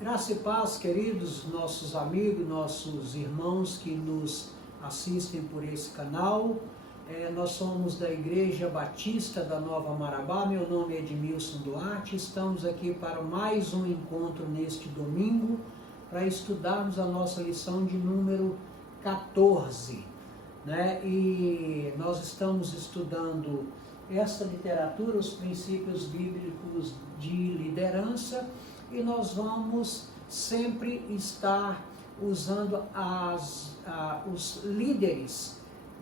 Graça e paz, queridos, nossos amigos, nossos irmãos que nos assistem por esse canal. Nós somos da Igreja Batista da Nova Marabá, meu nome é Edmilson Duarte, estamos aqui para mais um encontro neste domingo, para estudarmos a nossa lição de número 14. E nós estamos estudando essa literatura, os princípios bíblicos de liderança, e nós vamos sempre estar usando os líderes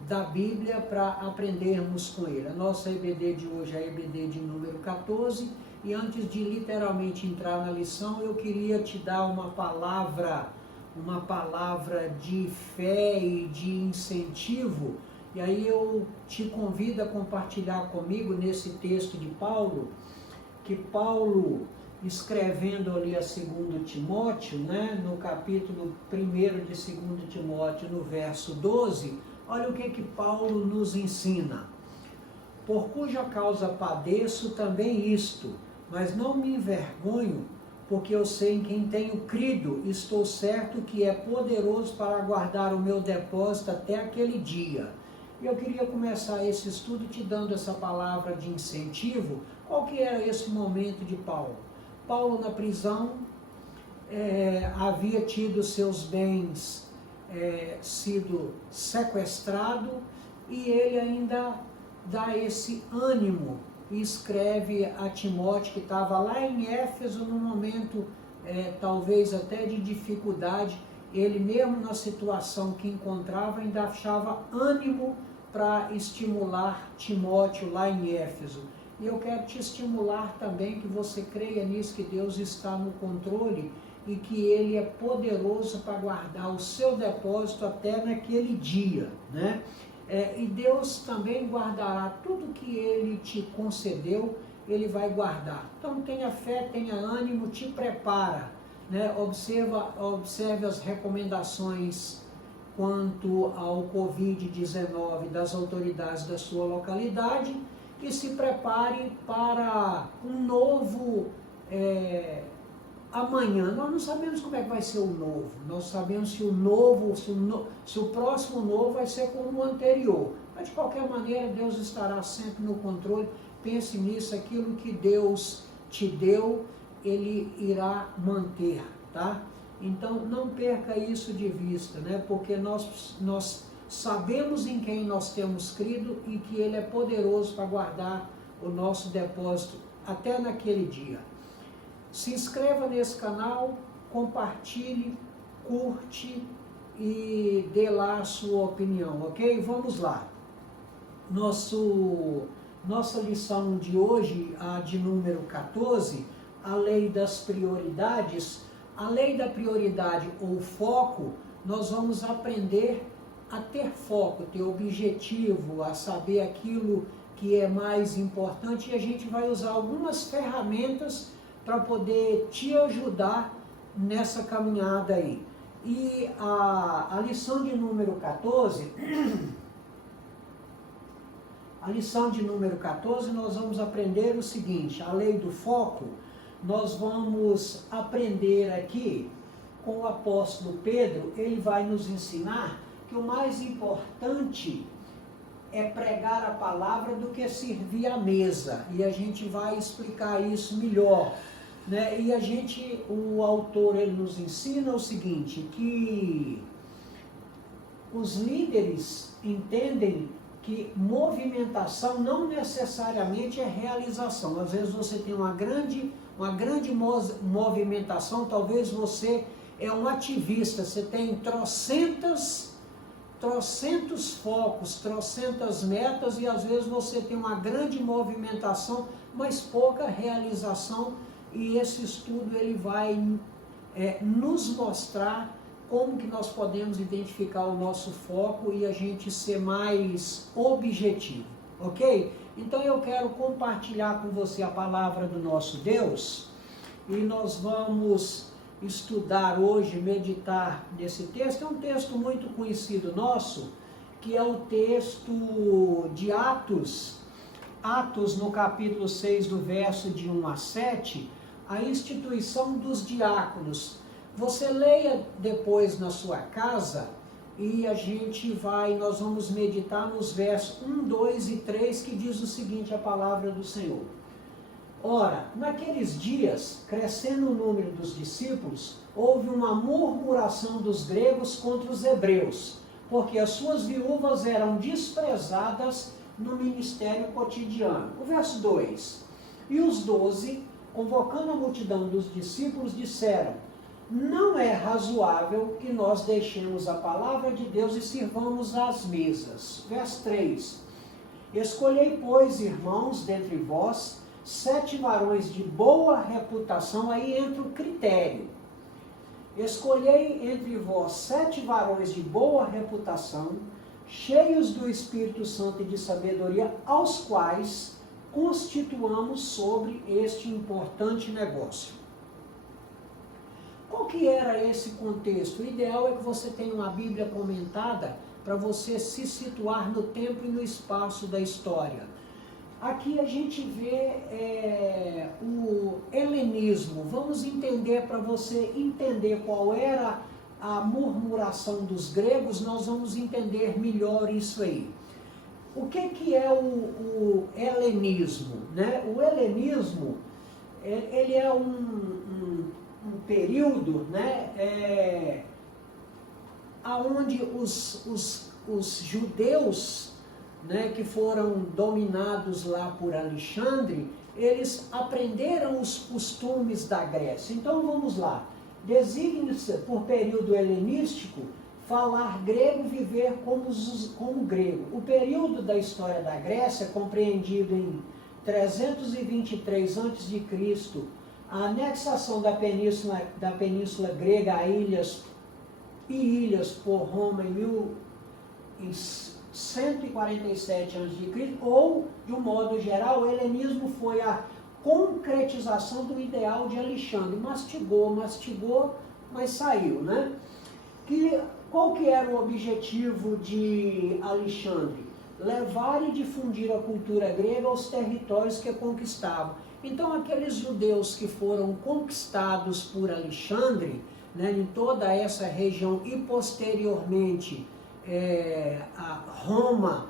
da Bíblia para aprendermos com ele. A nossa EBD de hoje é a EBD de número 14, e antes de literalmente entrar na lição, eu queria te dar uma palavra de fé e de incentivo, e aí eu te convido a compartilhar comigo nesse texto de Paulo, que Paulo, escrevendo ali a 2 Timóteo, no capítulo 1 de 2 Timóteo, no verso 12, olha o que Paulo nos ensina. Por cuja causa padeço também isto, mas não me envergonho, porque eu sei em quem tenho crido, estou certo que é poderoso para guardar o meu depósito até aquele dia. E eu queria começar esse estudo te dando essa palavra de incentivo. Qual que era esse momento de Paulo? Paulo na prisão havia tido seus bens sido sequestrado, e ele ainda dá esse ânimo e escreve a Timóteo, que estava lá em Éfeso num momento talvez até de dificuldade. Ele mesmo na situação que encontrava ainda achava ânimo para estimular Timóteo lá em Éfeso. E eu quero te estimular também que você creia nisso, que Deus está no controle e que Ele é poderoso para guardar o seu depósito até naquele dia, e Deus também guardará tudo que Ele te concedeu, Ele vai guardar. Então tenha fé, tenha ânimo, te prepara, observe as recomendações quanto ao Covid-19 das autoridades da sua localidade, e se prepare para um novo amanhã. Nós não sabemos como é que vai ser o novo, nós sabemos se o próximo novo vai ser como o anterior, mas de qualquer maneira Deus estará sempre no controle. Pense nisso, aquilo que Deus te deu, Ele irá manter, tá? Então não perca isso de vista, porque nós sabemos em quem nós temos crido e que Ele é poderoso para guardar o nosso depósito até naquele dia. Se inscreva nesse canal, compartilhe, curte e dê lá a sua opinião, ok? Vamos lá. Nossa lição de hoje, a de número 14, a lei das prioridades. A lei da prioridade ou foco, nós vamos aprender a ter foco, ter objetivo, a saber aquilo que é mais importante, e a gente vai usar algumas ferramentas para poder te ajudar nessa caminhada aí. E a lição de número 14, nós vamos aprender o seguinte: a lei do foco. Nós vamos aprender aqui com o apóstolo Pedro. Ele vai nos ensinar que o mais importante é pregar a palavra do que servir à mesa, e a gente vai explicar isso melhor, E o autor, ele nos ensina o seguinte, que os líderes entendem que movimentação não necessariamente é realização. Às vezes você tem uma grande movimentação, talvez você é um ativista, você tem trocentos focos, trocentas metas, e às vezes você tem uma grande movimentação, mas pouca realização, e esse estudo ele vai nos mostrar como que nós podemos identificar o nosso foco e a gente ser mais objetivo, ok? Então eu quero compartilhar com você a palavra do nosso Deus, e nós vamos estudar hoje, meditar nesse texto. É um texto muito conhecido nosso, que é o texto de Atos no capítulo 6, do verso de 1 a 7, a instituição dos diáconos. Você leia depois na sua casa e nós vamos meditar nos versos 1, 2 e 3, que diz o seguinte, a palavra do Senhor. Ora, naqueles dias, crescendo o número dos discípulos, houve uma murmuração dos gregos contra os hebreus, porque as suas viúvas eram desprezadas no ministério cotidiano. O verso 2. E os 12, convocando a multidão dos discípulos, disseram: não é razoável que nós deixemos a palavra de Deus e sirvamos às mesas. Verso 3. Escolhei, pois, irmãos, dentre vós, 7 varões de boa reputação, aí entra o critério. Escolhei entre vós 7 varões de boa reputação, cheios do Espírito Santo e de sabedoria, aos quais constituamos sobre este importante negócio. Qual que era esse contexto? O ideal é que você tenha uma Bíblia comentada para você se situar no tempo e no espaço da história. Aqui a gente vê o helenismo. Vamos entender, para você entender qual era a murmuração dos gregos, nós vamos entender melhor isso aí. O que é o helenismo? Né? O helenismo, ele é um período, né, onde os judeus, né, que foram dominados lá por Alexandre, eles aprenderam os costumes da Grécia. Então vamos lá, designa-se por período helenístico falar grego, viver como grego. O período da história da Grécia, compreendido em 323 a.C., a anexação da península grega a ilhas por Roma em 147 a.C., ou, de um modo geral, o helenismo foi a concretização do ideal de Alexandre. Mastigou, mas saiu, né? Qual que era o objetivo de Alexandre? Levar e difundir a cultura grega aos territórios que conquistavam. Então, aqueles judeus que foram conquistados por Alexandre, né, em toda essa região, e posteriormente a Roma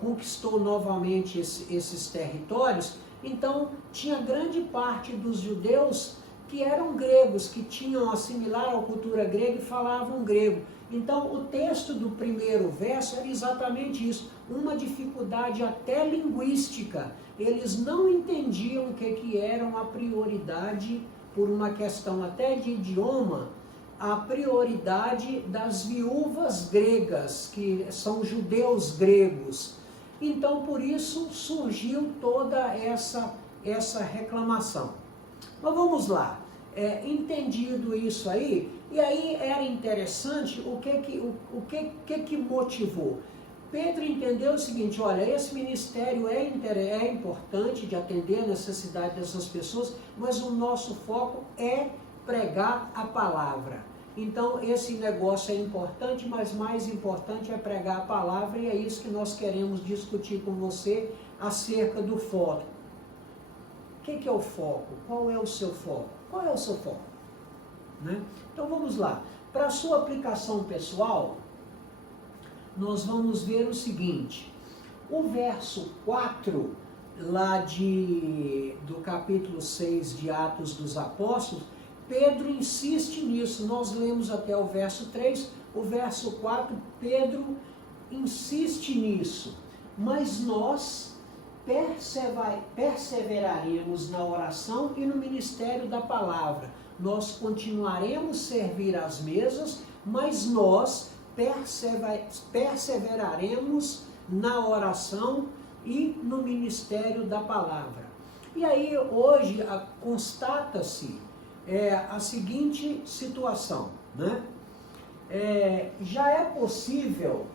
conquistou novamente esses territórios, então tinha grande parte dos judeus que eram gregos, que tinham assimilar a cultura grega e falavam grego. Então o texto do primeiro verso era exatamente isso, uma dificuldade até linguística. Eles não entendiam o que era uma prioridade, por uma questão até de idioma, a prioridade das viúvas gregas, que são judeus gregos. Então, por isso, surgiu toda essa reclamação. Mas vamos lá, entendido isso aí, e aí era interessante o que motivou. Pedro entendeu o seguinte: olha, esse ministério é importante de atender a necessidade dessas pessoas, mas o nosso foco é pregar a palavra. Então esse negócio é importante, mas mais importante é pregar a palavra, e é isso que nós queremos discutir com você acerca do foco. O que é o foco? Qual é o seu foco? Qual é o seu foco? Né? Então vamos lá. Para a sua aplicação pessoal, nós vamos ver o seguinte: o verso 4, lá do capítulo 6 de Atos dos Apóstolos, Pedro insiste nisso. Nós lemos até o verso 3, o verso 4, Pedro insiste nisso. Mas nós perseveraremos na oração e no ministério da palavra. Nós continuaremos a servir às mesas, mas nós perseveraremos na oração e no ministério da palavra. E aí hoje constata-se a seguinte situação, né? Já é possível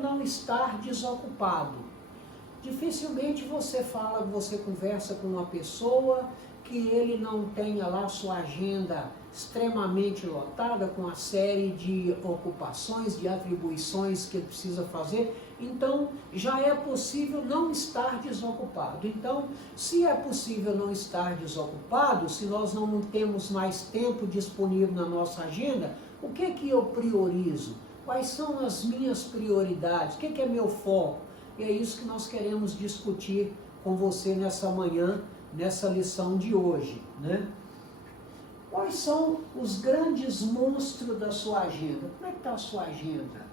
não estar desocupado. Dificilmente você conversa com uma pessoa que ele não tenha lá sua agenda extremamente lotada, com a série de ocupações, de atribuições que ele precisa fazer. então já é possível não estar desocupado. Então, se é possível não estar desocupado, se nós não temos mais tempo disponível na nossa agenda, o que eu priorizo? Quais são as minhas prioridades? O que é meu foco? E é isso que nós queremos discutir com você nessa manhã, nessa lição de hoje, né? Quais são os grandes monstros da sua agenda? Como é que está a sua agenda?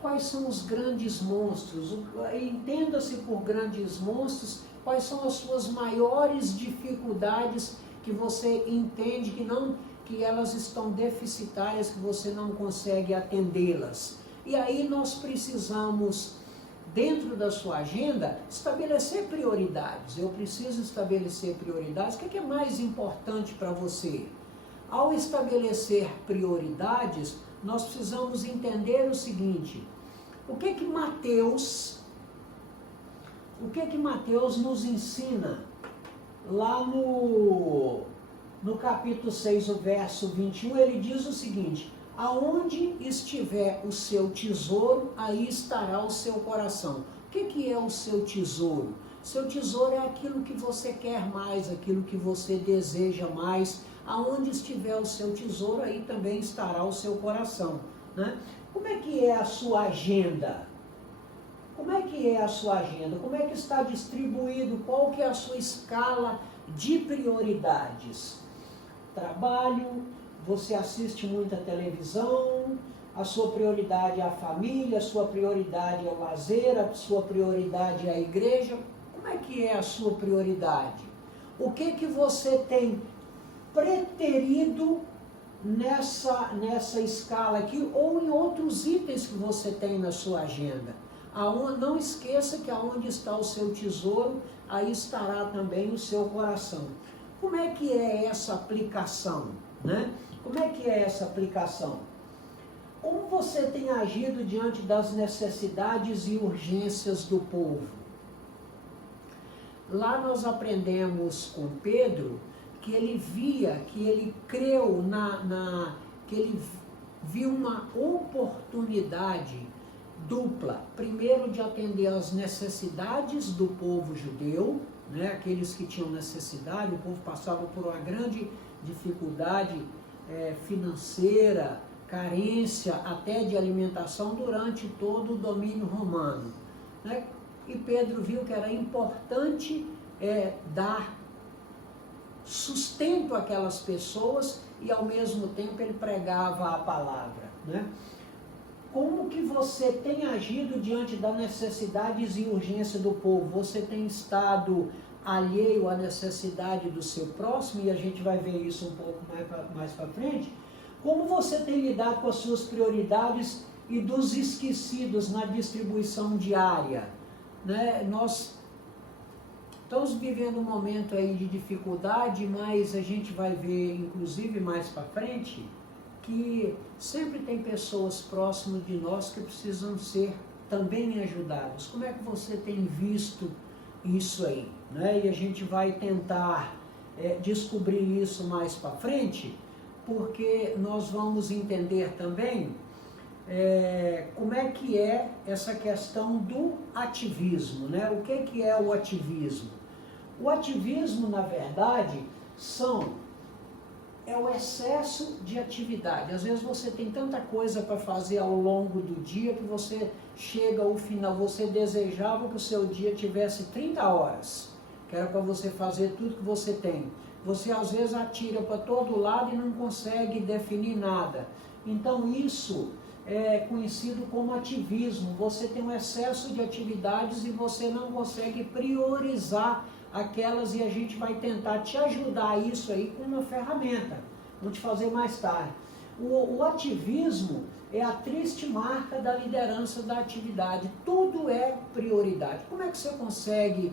Quais são os grandes monstros? Entenda-se por grandes monstros, quais são as suas maiores dificuldades que você entende que elas estão deficitárias, que você não consegue atendê-las. E aí nós precisamos, dentro da sua agenda, estabelecer prioridades. Eu preciso estabelecer prioridades. O que é mais importante para você? Ao estabelecer prioridades, nós precisamos entender o seguinte: o que Mateus nos ensina lá no capítulo 6, o verso 21, ele diz o seguinte: aonde estiver o seu tesouro, aí estará o seu coração. O que é o seu tesouro? Seu tesouro é aquilo que você quer mais, aquilo que você deseja mais. Aonde estiver o seu tesouro, aí também estará o seu coração, né? Como é que é a sua agenda? Como é que é a sua agenda? Como é que está distribuído? Qual que é a sua escala de prioridades? Trabalho, você assiste muita televisão, a sua prioridade é a família, a sua prioridade é o lazer, a sua prioridade é a igreja. Como é que é a sua prioridade? O que você tem preterido nessa escala aqui, ou em outros itens que você tem na sua agenda? Não esqueça que aonde está o seu tesouro, aí estará também o seu coração. Como é que é essa aplicação, né? Como é que é essa aplicação? Como você tem agido diante das necessidades e urgências do povo? Lá nós aprendemos com Pedro que ele creu que ele viu uma oportunidade dupla. Primeiro, de atender às necessidades do povo judeu, né? Aqueles que tinham necessidade, o povo passava por uma grande dificuldade financeira, carência até de alimentação durante todo o domínio romano, né? E Pedro viu que era importante dar sustento àquelas pessoas e ao mesmo tempo ele pregava a palavra, né? Como que você tem agido diante das necessidades e urgência do povo? Você tem estado alheio à necessidade do seu próximo? E a gente vai ver isso um pouco mais para frente. Como você tem lidado com as suas prioridades e dos esquecidos na distribuição diária, né? Nós estamos vivendo um momento aí de dificuldade, mas a gente vai ver, inclusive mais para frente, que sempre tem pessoas próximas de nós que precisam ser também ajudadas. Como é que você tem visto isso aí, né? E a gente vai tentar descobrir isso mais para frente, porque nós vamos entender também como é que é essa questão do ativismo, né? O que é o ativismo? O ativismo, na verdade, é o excesso de atividade. Às vezes você tem tanta coisa para fazer ao longo do dia que você chega ao final, você desejava que o seu dia tivesse 30 horas, que era para você fazer tudo que você tem. Você às vezes atira para todo lado e não consegue definir nada. Então isso é conhecido como ativismo. Você tem um excesso de atividades e você não consegue priorizar aquelas, e a gente vai tentar te ajudar a isso aí com uma ferramenta. Vou te fazer mais tarde. O ativismo é a triste marca da liderança da atividade. Tudo é prioridade. Como é que você consegue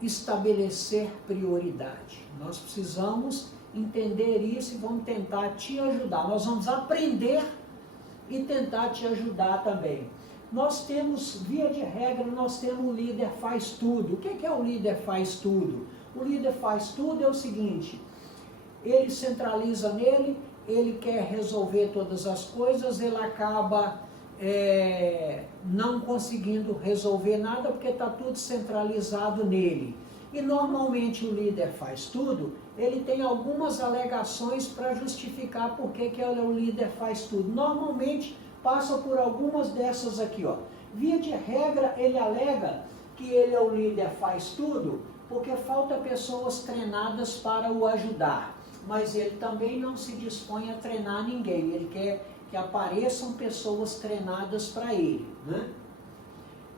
estabelecer prioridade? Nós precisamos entender isso e vamos tentar te ajudar. Nós vamos aprender e tentar te ajudar também. Nós temos, via de regra, nós temos o líder faz tudo. O que é o líder faz tudo? O líder faz tudo é o seguinte: ele centraliza nele, ele quer resolver todas as coisas, ele acaba não conseguindo resolver nada porque está tudo centralizado nele. E normalmente o líder faz tudo, ele tem algumas alegações para justificar por que o líder faz tudo. Normalmente passa por algumas dessas aqui, ó. Via de regra, ele alega que ele é o líder, faz tudo, porque falta pessoas treinadas para o ajudar. Mas ele também não se dispõe a treinar ninguém, ele quer que apareçam pessoas treinadas para ele, né?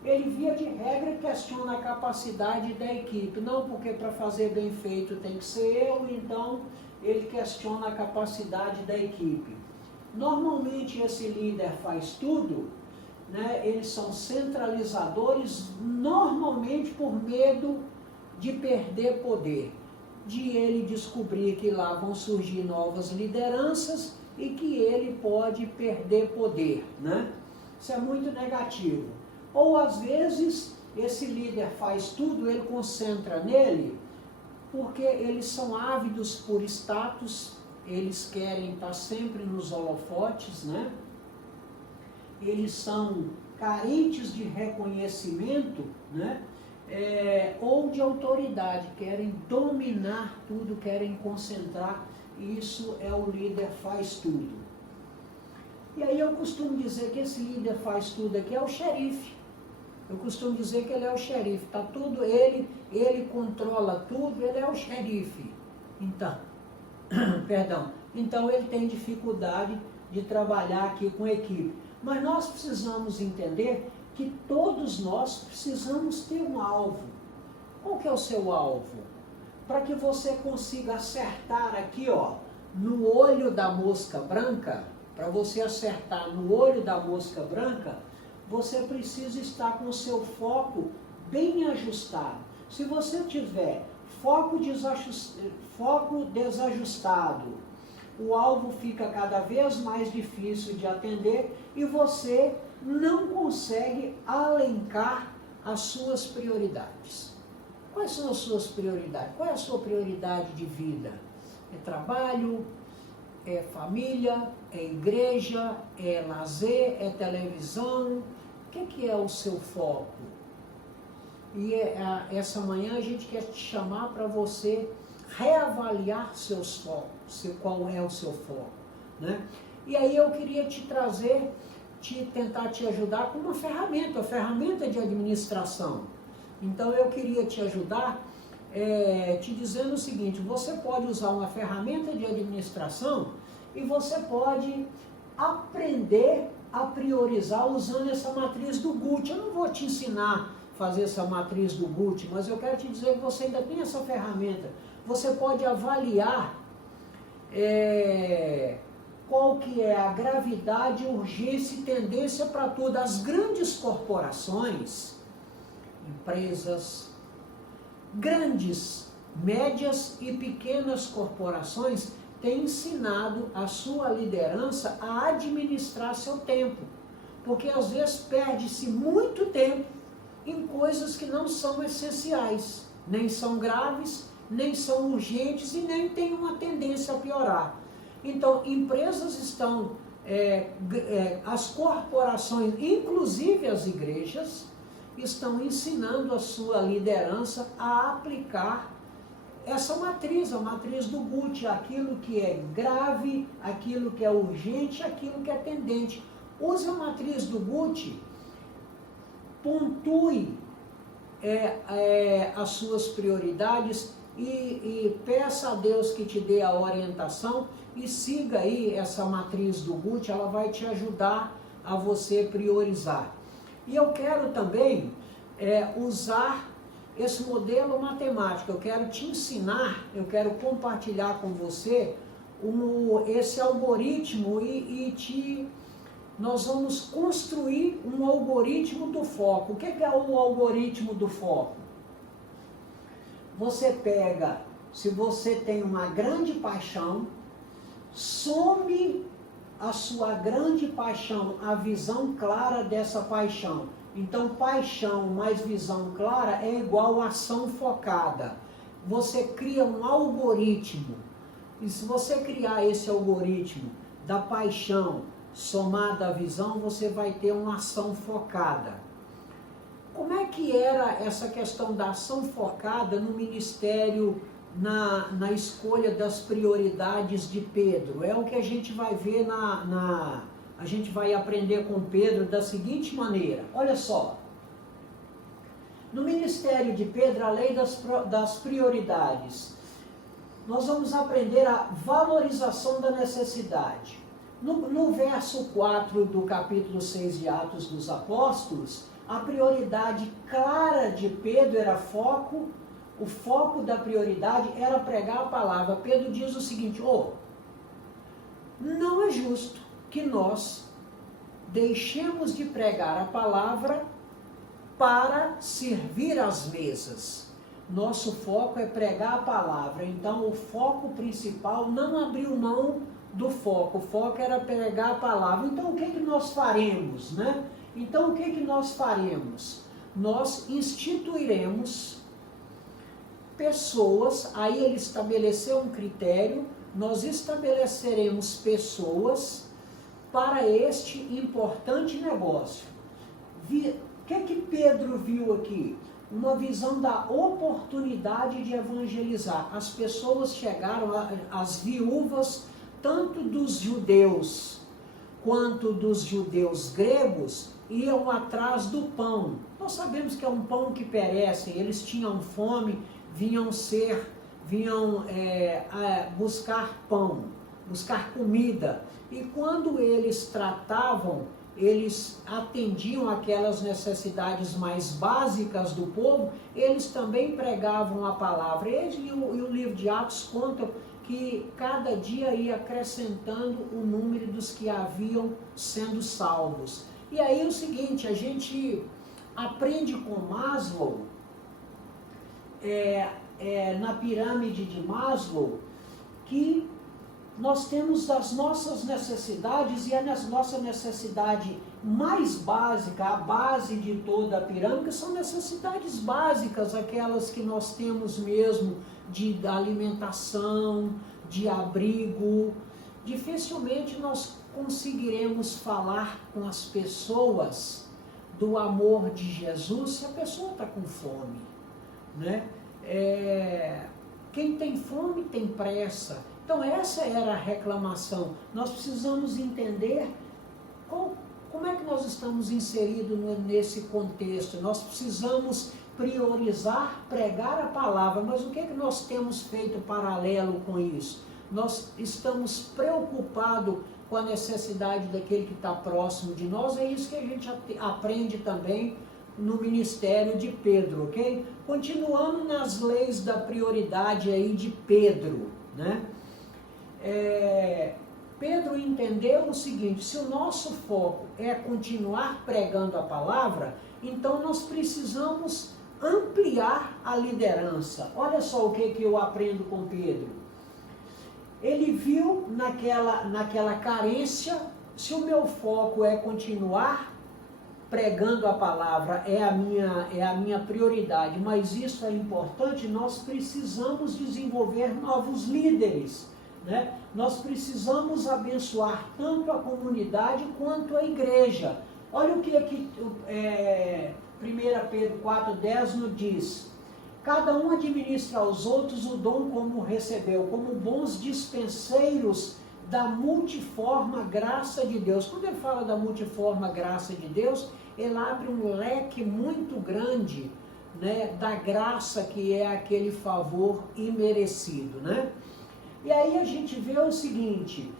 Ele, via de regra, questiona a capacidade da equipe. Não porque para fazer bem feito tem que ser eu, então ele questiona a capacidade da equipe. Normalmente esse líder faz tudo, né? Eles são centralizadores, normalmente por medo de perder poder, de ele descobrir que lá vão surgir novas lideranças e que ele pode perder poder, né? Isso é muito negativo. Ou às vezes esse líder faz tudo, ele concentra nele, porque eles são ávidos por status, eles querem estar sempre nos holofotes, né? Eles são carentes de reconhecimento, né? Ou de autoridade, querem dominar tudo, querem concentrar, isso é o líder faz tudo. E aí eu costumo dizer que esse líder faz tudo aqui é o xerife. Eu costumo dizer que ele é o xerife, tá tudo, ele controla tudo, ele é o xerife. Então, perdão, então ele tem dificuldade de trabalhar aqui com equipe. Mas nós precisamos entender que todos nós precisamos ter um alvo. Qual que é o seu alvo? Para que você consiga acertar aqui, ó, no olho da mosca branca, para você acertar no olho da mosca branca, você precisa estar com o seu foco bem ajustado. Se você tiver foco desajustado, o alvo fica cada vez mais difícil de atender e você não consegue alencar as suas prioridades. Quais são as suas prioridades? Qual é a sua prioridade de vida? É trabalho? É família? É igreja? É lazer? É televisão? O que é o seu foco? E essa manhã a gente quer te chamar para você reavaliar seus focos, qual é o seu foco, né? E aí eu queria te trazer, tentar te ajudar com uma ferramenta, a ferramenta de administração. Então eu queria te ajudar te dizendo o seguinte: você pode usar uma ferramenta de administração e você pode aprender a priorizar usando essa matriz do Guth. Eu não vou te ensinar a fazer essa matriz do Guth, mas eu quero te dizer que você ainda tem essa ferramenta. Você pode avaliar qual que é a gravidade, urgência e tendência para tudo. As grandes corporações, empresas, grandes, médias e pequenas corporações têm ensinado a sua liderança a administrar seu tempo, porque às vezes perde-se muito tempo em coisas que não são essenciais, nem são graves, nem são urgentes e nem têm uma tendência a piorar. Então, empresas estão, as corporações, inclusive as igrejas, estão ensinando a sua liderança a aplicar essa matriz, a matriz do Guth, aquilo que é grave, aquilo que é urgente, aquilo que é tendente. Use a matriz do Guth, pontue as suas prioridades e peça a Deus que te dê a orientação e siga aí essa matriz do Guth, ela vai te ajudar a você priorizar. E eu quero também usar esse modelo matemático, eu quero te ensinar, eu quero compartilhar com você esse algoritmo nós vamos construir um algoritmo do foco. O que é o algoritmo do foco? Você pega, se você tem uma grande paixão, some a sua grande paixão, a visão clara dessa paixão. Então, paixão mais visão clara é igual a ação focada. Você cria um algoritmo. E se você criar esse algoritmo da paixão, somada à visão, você vai ter uma ação focada. Como é que era essa questão da ação focada no ministério, na escolha das prioridades de Pedro? É o que a gente vai ver a gente vai aprender com Pedro da seguinte maneira. Olha só. No ministério de Pedro, a lei das prioridades, nós vamos aprender a valorização da necessidade. No verso 4 do capítulo 6 de Atos dos Apóstolos, a prioridade clara de Pedro era o foco da prioridade era pregar a palavra. Pedro diz o seguinte: não é justo que nós deixemos de pregar a palavra para servir às mesas. Nosso foco é pregar a palavra. Então o foco principal não abriu mão do foco. O foco era pregar a palavra. Então o que nós faremos, né? Então o que nós faremos? Nós instituiremos pessoas, aí ele estabeleceu um critério, nós estabeleceremos pessoas para este importante negócio. O que Pedro viu aqui? Uma visão da oportunidade de evangelizar. As pessoas chegaram, as viúvas, tanto dos judeus quanto dos judeus gregos, iam atrás do pão. Nós sabemos que é um pão que perece, eles tinham fome, vinham buscar pão, buscar comida. E quando eles tratavam, eles atendiam aquelas necessidades mais básicas do povo, eles também pregavam a palavra. E o livro de Atos conta que cada dia ia acrescentando o número dos que haviam sendo salvos. E aí é o seguinte, a gente aprende com Maslow, na pirâmide de Maslow, que nós temos as nossas necessidades, e a nossa necessidade mais básica, a base de toda a pirâmide, são necessidades básicas, aquelas que nós temos mesmo de alimentação, de abrigo. Dificilmente nós conseguiremos falar com as pessoas do amor de Jesus se a pessoa está com fome, né? Quem tem fome tem pressa. Então essa era a reclamação. Nós precisamos entender como é que nós estamos inseridos nesse contexto. Nós precisamos priorizar, pregar a palavra, mas o que nós temos feito paralelo com isso? Nós estamos preocupados com a necessidade daquele que está próximo de nós. É isso que a gente aprende também no ministério de Pedro, ok? Continuando nas leis da prioridade aí de Pedro, né? Pedro entendeu o seguinte: se o nosso foco é continuar pregando a palavra, então nós precisamos ampliar a liderança. Olha só o que eu aprendo com Pedro. Ele viu naquela carência, se o meu foco é continuar pregando a palavra, é a minha prioridade, mas isso é importante, nós precisamos desenvolver novos líderes, né? Nós precisamos abençoar tanto a comunidade quanto a igreja. Olha o que 1 Pedro 4,10 nos diz: cada um administra aos outros o dom como recebeu, como bons dispenseiros da multiforme graça de Deus. Quando ele fala da multiforme graça de Deus, ele abre um leque muito grande, né, da graça, que é aquele favor imerecido, né? E aí a gente vê o seguinte: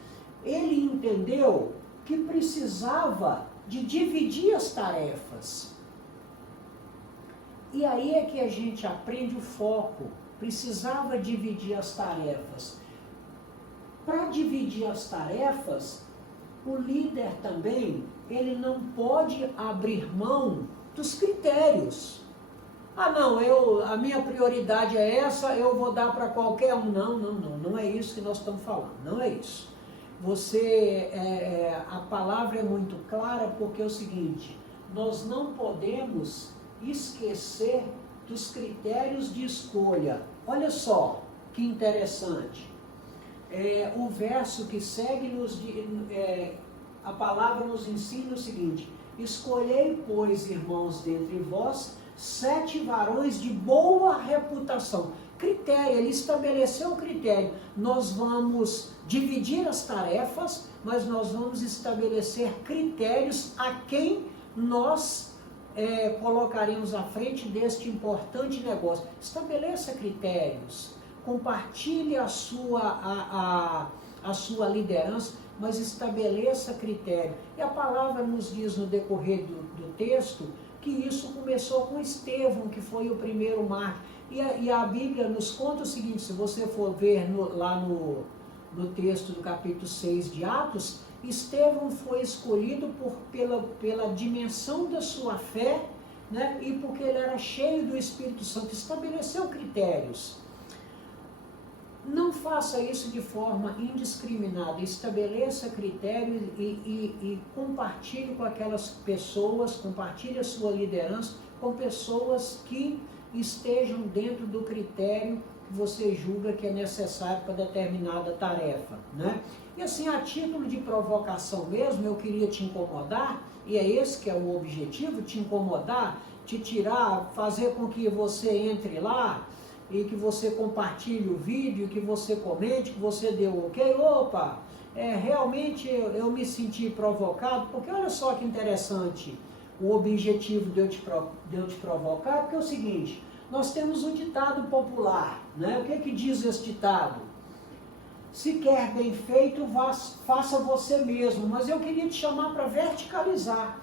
ele entendeu que precisava de dividir as tarefas. E aí é que a gente aprende o foco. Precisava dividir as tarefas. Para dividir as tarefas, o líder também, ele não pode abrir mão dos critérios. Ah, não, a minha prioridade é essa, eu vou dar para qualquer um. Não é isso que nós estamos falando, não é isso. A palavra é muito clara, porque é o seguinte: nós não podemos esquecer dos critérios de escolha. Olha só que interessante. O verso que segue a palavra nos ensina o seguinte: escolhei, pois, irmãos, dentre vós, 7 varões de boa reputação. Critério, ele estabeleceu o critério. Nós vamos dividir as tarefas, mas nós vamos estabelecer critérios a quem nós colocaremos à frente deste importante negócio. Estabeleça critérios, compartilhe a sua liderança, mas estabeleça critério. E a palavra nos diz no decorrer do texto que isso começou com Estevão, que foi o primeiro mártir. E a Bíblia nos conta o seguinte: se você for ver lá no texto do capítulo 6 de Atos, Estevão foi escolhido pela dimensão da sua fé, né, e porque ele era cheio do Espírito Santo, estabeleceu critérios. Não faça isso de forma indiscriminada, estabeleça critérios e compartilhe com aquelas pessoas, compartilhe a sua liderança com pessoas que estejam dentro do critério que você julga que é necessário para determinada tarefa, né? E assim, a título de provocação mesmo, eu queria te incomodar, e é esse que é o objetivo, te incomodar, te tirar, fazer com que você entre lá, e que você compartilhe o vídeo, que você comente, que você dê o ok. Opa, realmente eu me senti provocado, porque olha só que interessante o objetivo de eu te provocar, porque é o seguinte: nós temos um ditado popular, né? O que diz esse ditado? Se quer bem feito, faça você mesmo. Mas eu queria te chamar para verticalizar,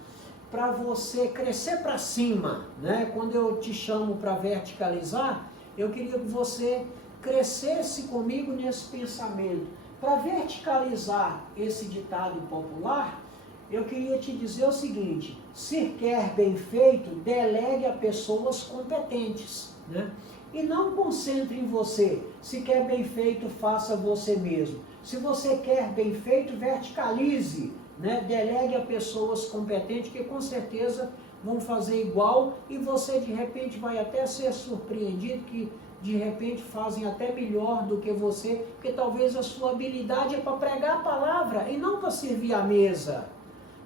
para você crescer para cima, né? Quando eu te chamo para verticalizar, eu queria que você crescesse comigo nesse pensamento. Para verticalizar esse ditado popular, eu queria te dizer o seguinte: se quer bem feito, delegue a pessoas competentes, né? E não concentre em você. Se quer bem feito, faça você mesmo. Se você quer bem feito, verticalize, né? Delegue a pessoas competentes que com certeza vão fazer igual, e você de repente vai até ser surpreendido que de repente fazem até melhor do que você, porque talvez a sua habilidade é para pregar a palavra e não para servir a mesa.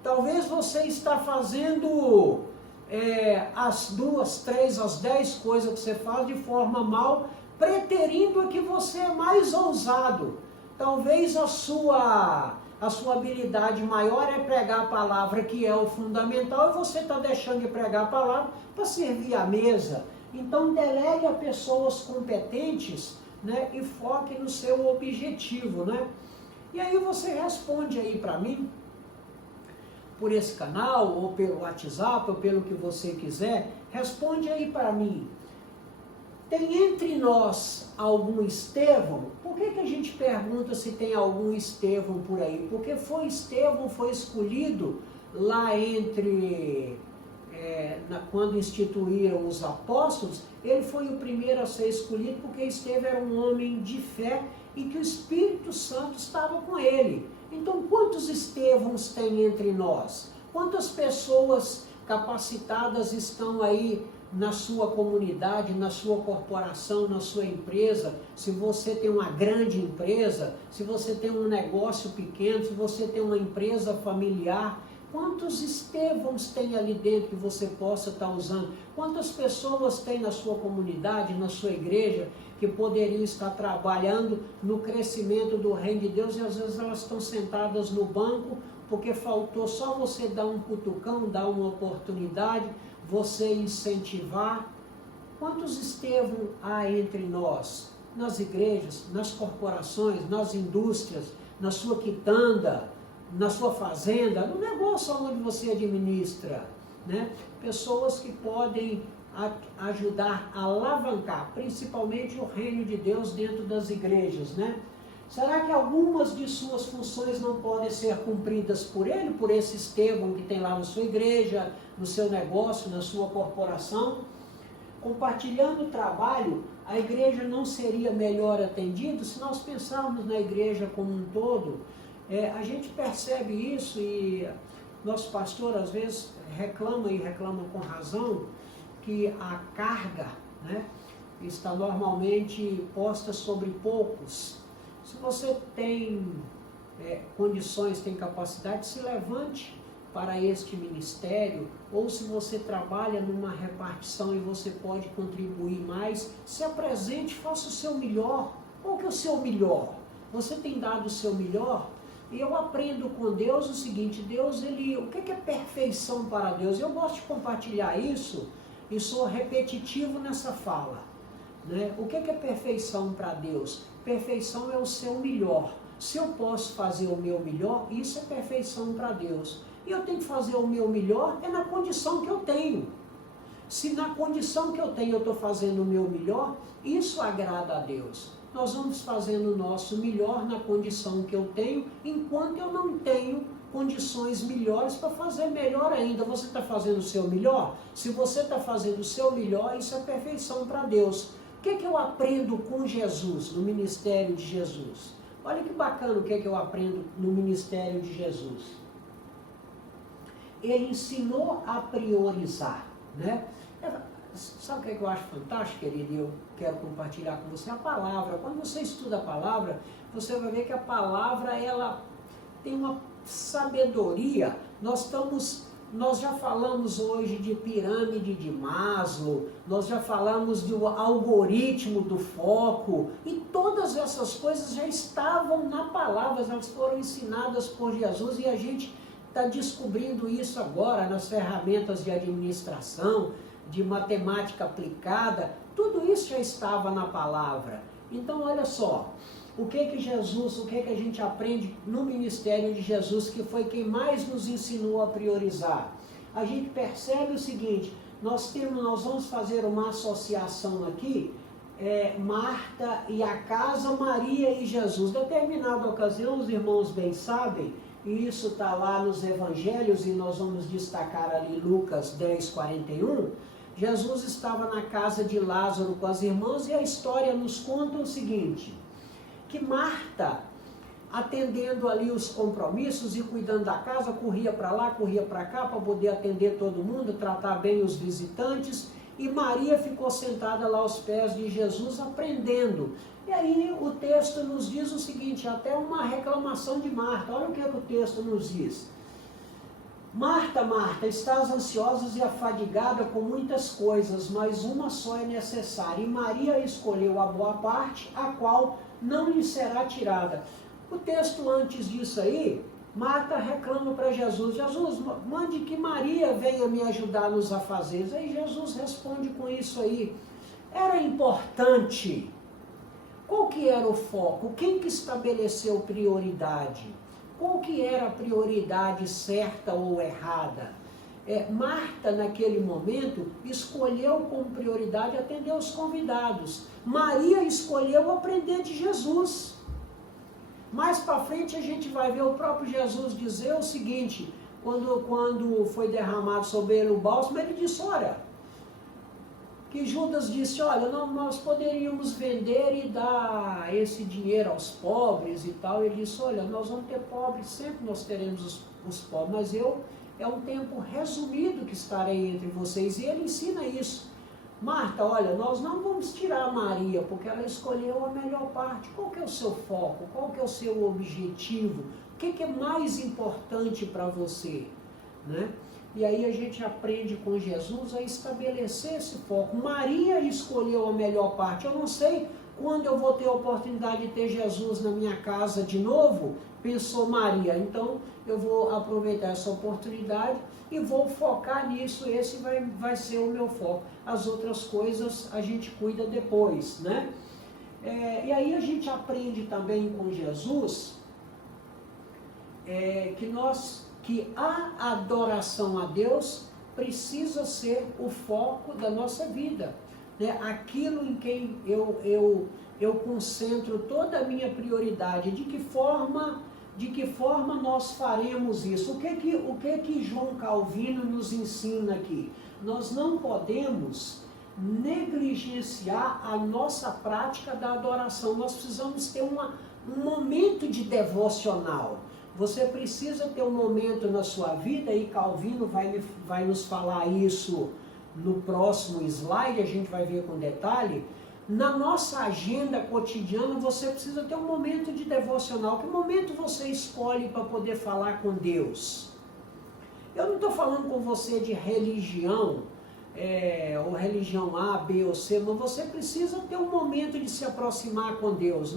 Talvez você está fazendo as 2, 3, as 10 coisas que você faz de forma mal, preterindo que você é mais ousado. Talvez a sua habilidade maior é pregar a palavra, que é o fundamental, e você está deixando de pregar a palavra para servir a mesa. Então delegue a pessoas competentes, né, e foque no seu objetivo, né? E aí você responde aí para mim, por esse canal, ou pelo WhatsApp, ou pelo que você quiser, responde aí para mim. Tem entre nós algum Estevão? Por que a gente pergunta se tem algum Estevão por aí? Porque Estevão foi escolhido lá quando instituíram os apóstolos, ele foi o primeiro a ser escolhido porque Estevão era um homem de fé e que o Espírito Santo estava com ele. Então, quantos Estevãos tem entre nós? Quantas pessoas capacitadas estão aí na sua comunidade, na sua corporação, na sua empresa? Se você tem uma grande empresa, se você tem um negócio pequeno, se você tem uma empresa familiar, quantos Estevãos tem ali dentro que você possa estar usando? Quantas pessoas tem na sua comunidade, na sua igreja, que poderiam estar trabalhando no crescimento do reino de Deus, e às vezes elas estão sentadas no banco porque faltou só você dar um cutucão, dar uma oportunidade, você incentivar? Quantos Estevão há entre nós? Nas igrejas, nas corporações, nas indústrias, na sua quitanda, na sua fazenda, no negócio onde você administra, né? Pessoas que podem ajudar a alavancar, principalmente o reino de Deus dentro das igrejas, né? Será que algumas de suas funções não podem ser cumpridas por ele, por esse Estevão que tem lá na sua igreja, no seu negócio, na sua corporação? Compartilhando o trabalho, a igreja não seria melhor atendida? Se nós pensarmos na igreja como um todo, a gente percebe isso, e nosso pastor às vezes reclama com razão, que a carga, né, está normalmente posta sobre poucos. Se você tem condições, tem capacidade, se levante para este ministério, ou se você trabalha numa repartição e você pode contribuir mais, se apresente, faça o seu melhor. Qual que é o seu melhor? Você tem dado o seu melhor? E eu aprendo com Deus o seguinte, Deus, o que é perfeição para Deus? Eu gosto de compartilhar isso e sou repetitivo nessa fala, né? O que é perfeição para Deus? Perfeição é o seu melhor. Se eu posso fazer o meu melhor, isso é perfeição para Deus. E eu tenho que fazer o meu melhor na condição que eu tenho. Se na condição que eu tenho eu estou fazendo o meu melhor, isso agrada a Deus. Nós vamos fazendo o nosso melhor na condição que eu tenho, enquanto eu não tenho condições melhores para fazer melhor ainda. Você está fazendo o seu melhor? Se você está fazendo o seu melhor, isso é perfeição para Deus. O que eu aprendo com Jesus, no ministério de Jesus? Olha que bacana o que eu aprendo no ministério de Jesus. Ele ensinou a priorizar, né? Sabe o que eu acho fantástico, querido? E eu quero compartilhar com você a palavra. Quando você estuda a palavra, você vai ver que a palavra, ela tem uma sabedoria. Nós já falamos hoje de pirâmide de Maslow, nós já falamos do algoritmo do foco, e todas essas coisas já estavam na palavra, elas foram ensinadas por Jesus, e a gente está descobrindo isso agora nas ferramentas de administração, de matemática aplicada, tudo isso já estava na palavra. Então olha só, o que a gente aprende no ministério de Jesus, que foi quem mais nos ensinou a priorizar? A gente percebe o seguinte, nós vamos fazer uma associação aqui, Marta e a casa, Maria e Jesus. Em determinada ocasião, os irmãos bem sabem, e isso está lá nos evangelhos, e nós vamos destacar ali Lucas 10:41, Jesus estava na casa de Lázaro com as irmãs, e a história nos conta o seguinte, que Marta, atendendo ali os compromissos e cuidando da casa, corria para lá, corria para cá, para poder atender todo mundo, tratar bem os visitantes, e Maria ficou sentada lá aos pés de Jesus, aprendendo. E aí o texto nos diz o seguinte, até uma reclamação de Marta, olha o que o texto nos diz. Marta, Marta, estás ansiosa e afadigada com muitas coisas, mas uma só é necessária, e Maria escolheu a boa parte, a qual não lhe será tirada. O texto antes disso aí, Marta reclama para Jesus, Jesus, mande que Maria venha me ajudar nos afazeres. Aí Jesus responde com isso aí, era importante. Qual que era o foco? Quem que estabeleceu prioridade? Qual que era a prioridade certa ou errada? Marta, naquele momento, escolheu como prioridade atender os convidados. Maria escolheu aprender de Jesus. Mais para frente a gente vai ver o próprio Jesus dizer o seguinte, quando foi derramado sobre ele o bálsamo, ele disse, olha, que Judas disse, olha, nós poderíamos vender e dar esse dinheiro aos pobres e tal. Ele disse, olha, nós vamos ter pobres, sempre nós teremos os pobres, mas é um tempo resumido que estarei entre vocês. E ele ensina isso. Marta, olha, nós não vamos tirar Maria, porque ela escolheu a melhor parte. Qual que é o seu foco? Qual que é o seu objetivo? O que é mais importante para você? Né? E aí a gente aprende com Jesus a estabelecer esse foco. Maria escolheu a melhor parte. Eu não sei quando eu vou ter a oportunidade de ter Jesus na minha casa de novo, pensou Maria. Então eu vou aproveitar essa oportunidade e vou focar nisso. Esse vai ser o meu foco. As outras coisas a gente cuida depois, né? E aí a gente aprende também com Jesus que a adoração a Deus precisa ser o foco da nossa vida, né? Aquilo em quem eu concentro toda a minha prioridade. De que forma nós faremos isso? O que João Calvino nos ensina aqui? Nós não podemos negligenciar a nossa prática da adoração. Nós precisamos ter um momento de devocional. Você precisa ter um momento na sua vida, e Calvino vai nos falar isso no próximo slide, a gente vai ver com detalhe. Na nossa agenda cotidiana, você precisa ter um momento de devocional. Que momento você escolhe para poder falar com Deus? Eu não estou falando com você de religião, ou religião A, B ou C, mas você precisa ter um momento de se aproximar com Deus. O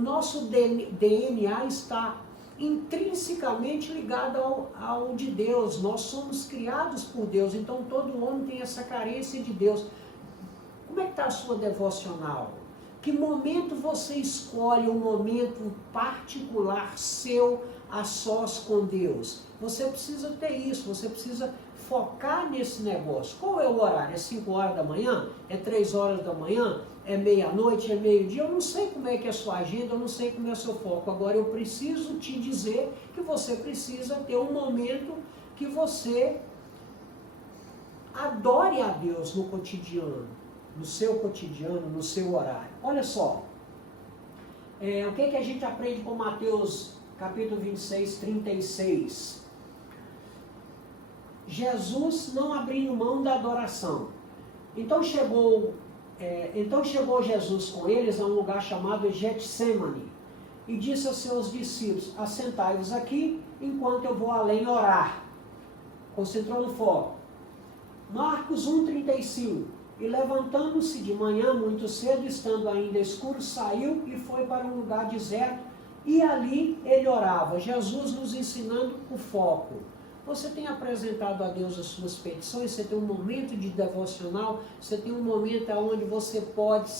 nosso DNA está intrinsecamente ligado ao de Deus. Nós somos criados por Deus, então todo homem tem essa carência de Deus. Como é que está a sua devocional? Que momento você escolhe um momento particular seu a sós com Deus? Você precisa ter isso, você precisa focar nesse negócio. Qual é o horário? É 5 horas da manhã? É 3 horas da manhã? É meia-noite? É meio-dia? Eu não sei como é que é a sua agenda, eu não sei como é o seu foco. Agora eu preciso te dizer que você precisa ter um momento que você adore a Deus no cotidiano, no seu horário. Olha só, o que a gente aprende com Mateus capítulo 26, 36? Jesus não abrindo mão da adoração. Então chegou Jesus com eles a um lugar chamado Getsêmani e disse aos seus discípulos: assentai-vos aqui enquanto eu vou além orar. Concentrou no foco. Marcos 1,35. E levantando-se de manhã muito cedo, estando ainda escuro, saiu e foi para um lugar deserto, e ali ele orava. Jesus nos ensinando o foco. Você tem apresentado a Deus as suas petições, você tem um momento de devocional, você tem um momento onde você pode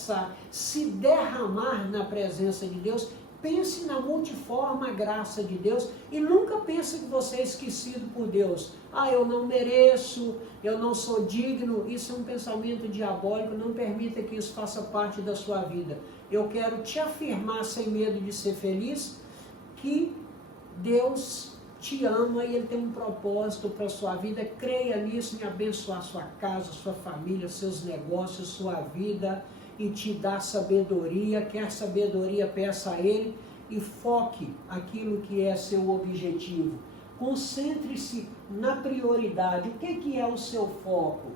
se derramar na presença de Deus. Pense na multiforme graça de Deus e nunca pense que você é esquecido por Deus. Eu não mereço, eu não sou digno. Isso é um pensamento diabólico, não permita que isso faça parte da sua vida. Eu quero te afirmar, sem medo de ser feliz, que Deus te ama e Ele tem um propósito para a sua vida. Creia nisso, em abençoar sua casa, sua família, seus negócios, sua vida, e te dar sabedoria. Quer sabedoria, peça a Ele e foque aquilo que é seu objetivo. Concentre-se na prioridade. O que é o seu foco?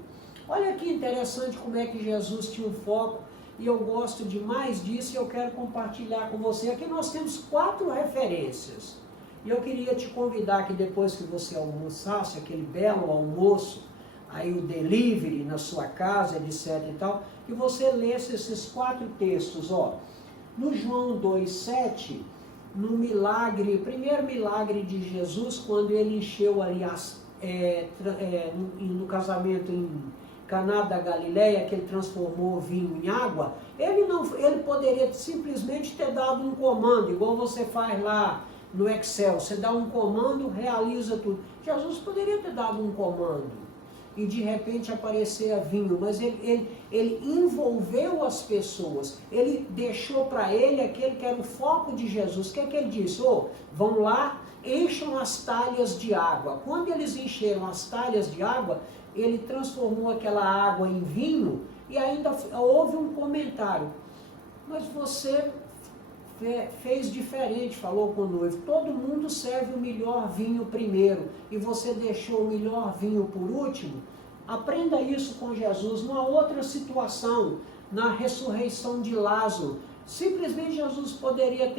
Olha que interessante como é que Jesus tinha um foco, e eu gosto demais disso e eu quero compartilhar com você. Aqui nós temos 4 referências. E eu queria te convidar que depois que você almoçasse, aquele belo almoço, aí o delivery na sua casa, etc e tal, que você lesse esses 4 textos, No João 2,7, no primeiro milagre de Jesus, quando ele encheu ali no casamento em Caná da Galileia, que ele transformou o vinho em água, ele poderia simplesmente ter dado um comando, igual você faz lá no Excel, você dá um comando, realiza tudo. Jesus poderia ter dado um comando e de repente aparecer vinho, mas ele envolveu as pessoas, ele deixou para ele aquele que era o foco de Jesus. O que é que ele disse? Vão lá, encham as talhas de água. Quando eles encheram as talhas de água, ele transformou aquela água em vinho e ainda houve um comentário. Mas você fez diferente, falou com o noivo. Todo mundo serve o melhor vinho primeiro e você deixou o melhor vinho por último. Aprenda isso com Jesus. Numa outra situação, na ressurreição de Lázaro, simplesmente Jesus poderia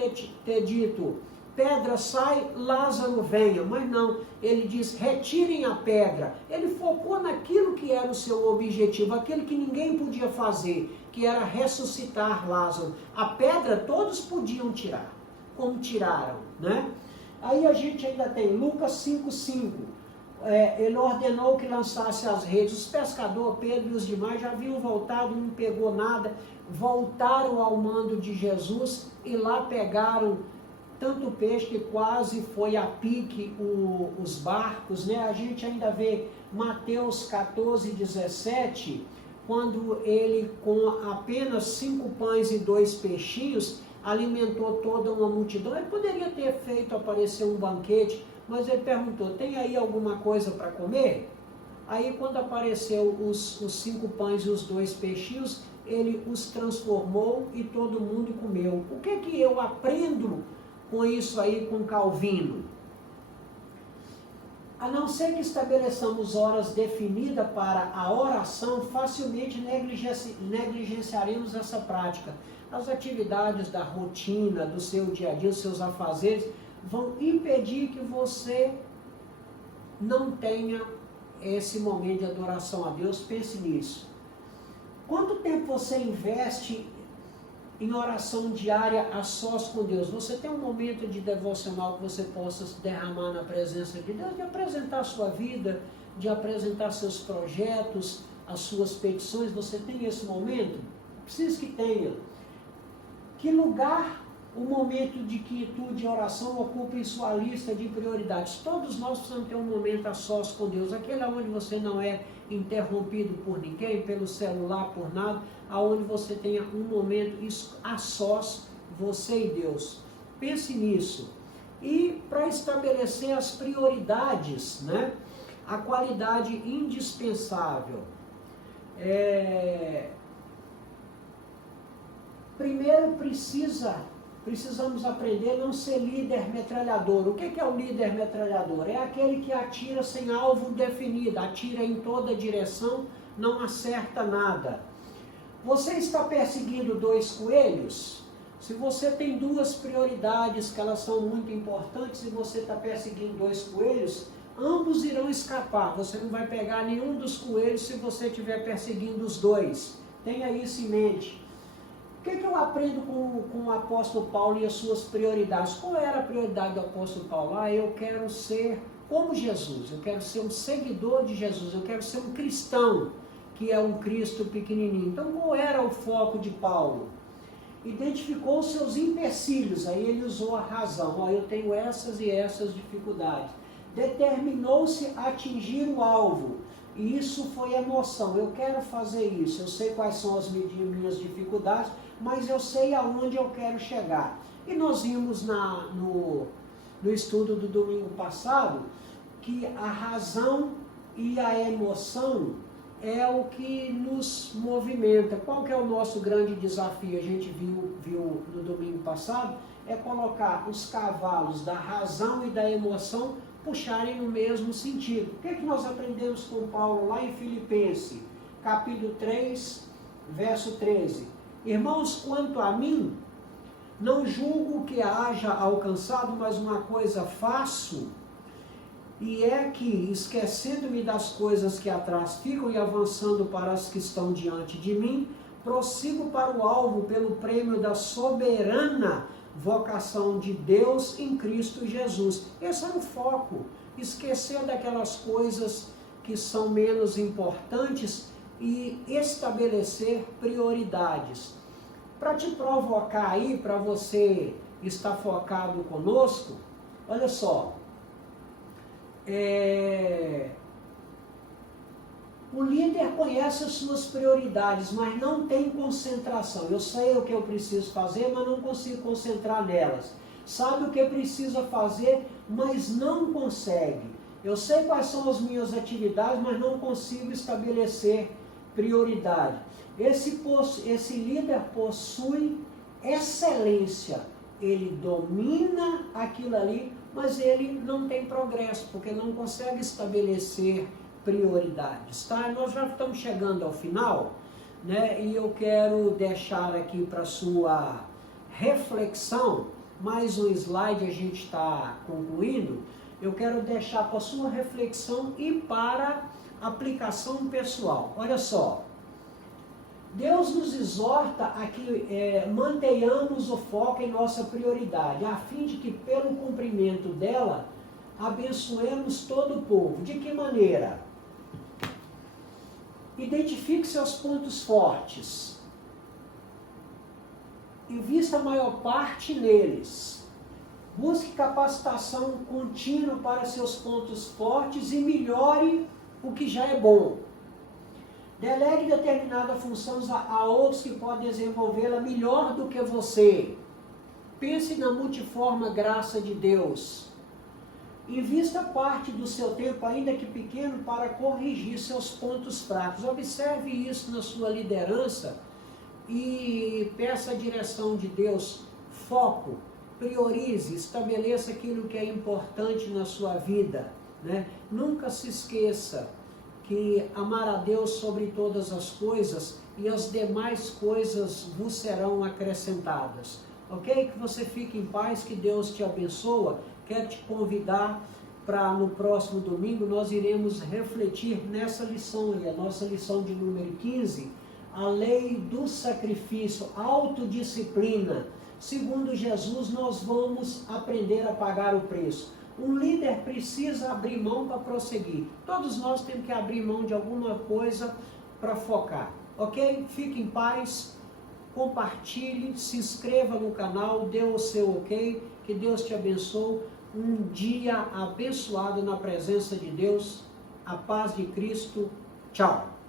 ter dito: pedra sai, Lázaro venha, mas não, ele diz: retirem a pedra. Ele focou naquilo que era o seu objetivo, aquilo que ninguém podia fazer, que era ressuscitar Lázaro. A pedra todos podiam tirar, como tiraram, né? Aí a gente ainda tem Lucas 5,5. Ele ordenou que lançasse as redes. Os pescadores, Pedro e os demais, já haviam voltado, não pegou nada, voltaram ao mando de Jesus e lá pegaram tanto peixe que quase foi a pique os barcos, né? A gente ainda vê Mateus 14,17, quando ele, com apenas 5 pães e 2 peixinhos, alimentou toda uma multidão. Ele poderia ter feito aparecer um banquete, mas ele perguntou: tem aí alguma coisa para comer? Aí quando apareceu os 5 pães e os 2 peixinhos, ele os transformou e todo mundo comeu. O que eu aprendo com isso aí, com Calvino? A não ser que estabeleçamos horas definidas para a oração, facilmente negligenciaremos essa prática. As atividades da rotina, do seu dia a dia, os seus afazeres, vão impedir que você não tenha esse momento de adoração a Deus. Pense nisso. Quanto tempo você investe em oração diária a sós com Deus? Você tem um momento de devocional que você possa se derramar na presença de Deus, de apresentar a sua vida, de apresentar seus projetos, as suas petições? Você tem esse momento? Preciso que tenha. Que lugar o momento de quietude e oração ocupa em sua lista de prioridades? Todos nós precisamos ter um momento a sós com Deus, aquele onde você não é interrompido por ninguém, pelo celular, por nada, aonde você tenha um momento a sós, você e Deus. Pense nisso. E para estabelecer as prioridades, né? A qualidade indispensável. Primeiro precisamos aprender a não ser líder metralhador. O que é o líder metralhador? É aquele que atira sem alvo definido, atira em toda direção, não acerta nada. Você está perseguindo 2 coelhos? Se você tem 2 prioridades que elas são muito importantes e você está perseguindo 2 coelhos, ambos irão escapar. Você não vai pegar nenhum dos coelhos se você estiver perseguindo os 2. Tenha isso em mente. O que eu aprendo com o apóstolo Paulo e as suas prioridades? Qual era a prioridade do apóstolo Paulo? Eu quero ser como Jesus, eu quero ser um seguidor de Jesus, eu quero ser um cristão, que é um Cristo pequenininho. Então, qual era o foco de Paulo? Identificou os seus empecilhos, aí ele usou a razão. Eu tenho essas e essas dificuldades. Determinou-se a atingir o alvo. E isso foi emoção. Eu quero fazer isso. Eu sei quais são as minhas dificuldades, mas eu sei aonde eu quero chegar. E nós vimos no estudo do domingo passado que a razão e a emoção é o que nos movimenta. Qual que é o nosso grande desafio? A gente viu no domingo passado, é colocar os cavalos da razão e da emoção puxarem no mesmo sentido. O que nós aprendemos com Paulo lá em Filipenses, capítulo 3, verso 13? Irmãos, quanto a mim, não julgo que haja alcançado, mas uma coisa faço, e é que, esquecendo-me das coisas que atrás ficam e avançando para as que estão diante de mim, prossigo para o alvo pelo prêmio da soberana vocação de Deus em Cristo Jesus. Esse é o foco. Esquecer daquelas coisas que são menos importantes e estabelecer prioridades. Para te provocar aí, para você estar focado conosco, olha só. O líder conhece as suas prioridades, mas não tem concentração. Eu sei o que eu preciso fazer, mas não consigo concentrar nelas. Sabe o que precisa fazer, mas não consegue. Eu sei quais são as minhas atividades, mas não consigo estabelecer prioridade. Esse líder possui excelência. Ele domina aquilo ali, mas ele não tem progresso, porque não consegue estabelecer prioridades, tá? Nós já estamos chegando ao final, né? E eu quero deixar aqui para sua reflexão, mais um slide, a gente está concluindo. Eu quero deixar para sua reflexão e para aplicação pessoal. Olha só, Deus nos exorta a que mantenhamos o foco em nossa prioridade, a fim de que pelo cumprimento dela abençoemos todo o povo. De que maneira? Identifique seus pontos fortes. Invista a maior parte neles. Busque capacitação contínua para seus pontos fortes e melhore o que já é bom. Delegue determinada função a outros que podem desenvolvê-la melhor do que você. Pense na multiforme graça de Deus. Invista parte do seu tempo, ainda que pequeno, para corrigir seus pontos fracos. Observe isso na sua liderança e peça a direção de Deus. Foco, priorize, estabeleça aquilo que é importante na sua vida. né? Nunca se esqueça que amar a Deus sobre todas as coisas e as demais coisas vos serão acrescentadas. Ok? Que você fique em paz, que Deus te abençoa. Quero te convidar para no próximo domingo nós iremos refletir nessa lição aí, a nossa lição de número 15, a lei do sacrifício, autodisciplina. Segundo Jesus, nós vamos aprender a pagar o preço. Um líder precisa abrir mão para prosseguir. Todos nós temos que abrir mão de alguma coisa para focar. Ok? Fique em paz, compartilhe, se inscreva no canal, dê o seu ok, que Deus te abençoe. Um dia abençoado na presença de Deus, a paz de Cristo. Tchau!